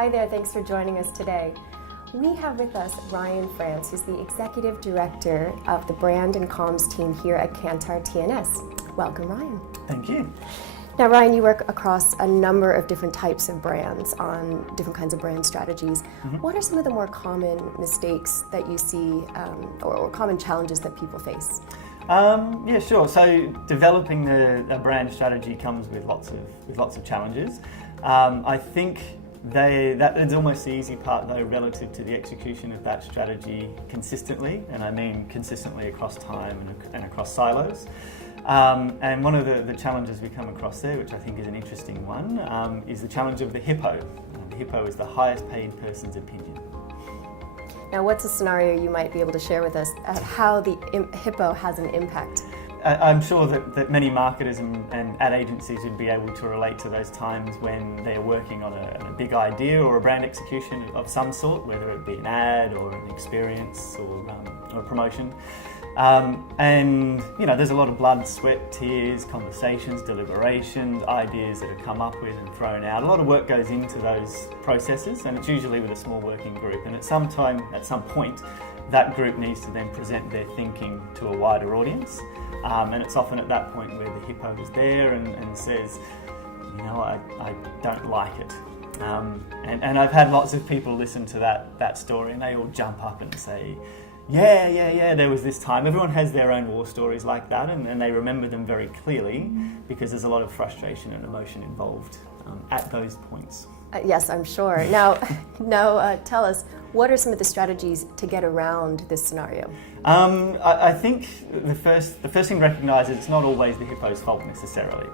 Hi there, thanks for joining us today. We have with us Ryan France, who's the Executive Director of the Brand and Comms team here at Kantar TNS. Welcome, Ryan. Thank you. Now, Ryan, you work across a number of different types of brands on different kinds of brand strategies. What are some of the more common mistakes that you see or common challenges that people face? Yeah, sure. So developing a brand strategy comes with lots of challenges. I think that is almost the easy part, though, relative to the execution of that strategy consistently, and I mean consistently across time and across silos. And one of the challenges we come across there, which I think is an interesting one, is the challenge of the HIPPO. The HIPPO is the highest paid person's opinion. Now, what's a scenario you might be able to share with us at how the HIPPO has an impact? I'm sure that many marketers and ad agencies would be able to relate to those times when they're working on a big idea or a brand execution of some sort, whether it be an ad or an experience or a promotion. And there's a lot of blood, sweat, tears, conversations, deliberations, ideas that have come up with and thrown out. A lot of work goes into those processes, and it's usually with a small working group. And at some point, that group needs to then present their thinking to a wider audience. And it's often at that point where the HIPPO is there and says, I don't like it. And I've had lots of people listen to that story, and they all jump up and say, yeah, there was this time. Everyone has their own war stories like that, and they remember them very clearly because there's a lot of frustration and emotion involved at those points. Yes, I'm sure. Now, tell us, what are some of the strategies to get around this scenario? I think the first thing to recognise is it's not always the HIPPO's fault necessarily.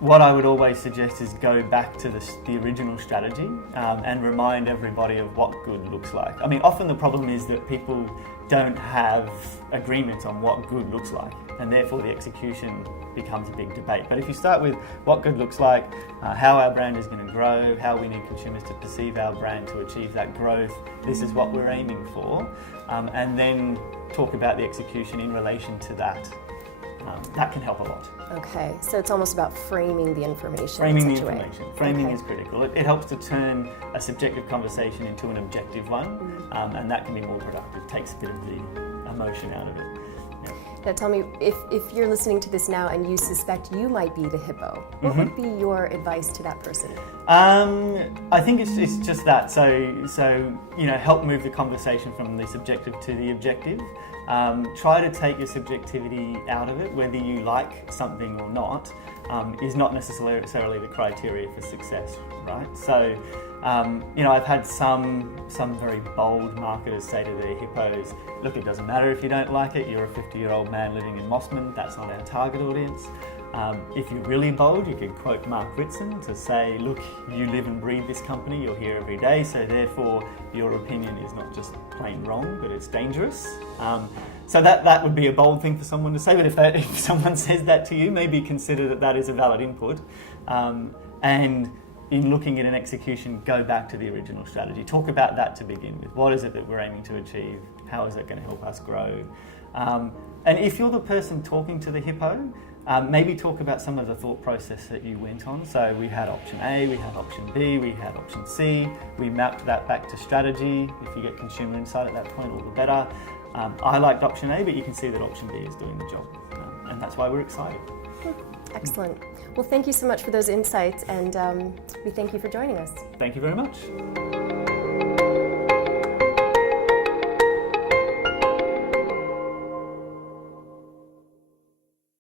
What I would always suggest is go back to the original strategy and remind everybody of what good looks like. I mean, often the problem is that people don't have agreement on what good looks like, and therefore the execution becomes a big debate. But if you start with what good looks like, how our brand is going to grow, how we need consumers to perceive our brand to achieve that growth, this is what we're aiming for, and then talk about the execution in relation to that. That can help a lot. Okay, so it's almost about framing the information. Framing the information. Framing is critical. It helps to turn a subjective conversation into an objective one, and that can be more productive. Takes a bit of the emotion out of it. Yeah. Now tell me, if you're listening to this now and you suspect you might be the HIPPO, what would be your advice to that person? I think it's just that. So help move the conversation from the subjective to the objective. Try to take your subjectivity out of it. Whether you like something or not is not necessarily the criteria for success, right? So, I've had some very bold marketers say to their HIPPOs, look, it doesn't matter if you don't like it, you're a 50-year-old man living in Mossman, that's not our target audience. If you're really bold, you could quote Mark Ritson to say, look, you live and breathe this company, you're here every day, so therefore your opinion is not just plain wrong, but it's dangerous. So that would be a bold thing for someone to say, but if someone says that to you, maybe consider that is a valid input. And in looking at an execution, go back to the original strategy. Talk about that to begin with. What is it that we're aiming to achieve? How is it going to help us grow? And if you're the person talking to the HIPPO, maybe talk about some of the thought process that you went on. So we had option A, we had option B, we had option C. We mapped that back to strategy. If you get consumer insight at that point, all the better. I liked option A, but you can see that option B is doing the job. And that's why we're excited. Excellent. Well, thank you so much for those insights, and we thank you for joining us. Thank you very much.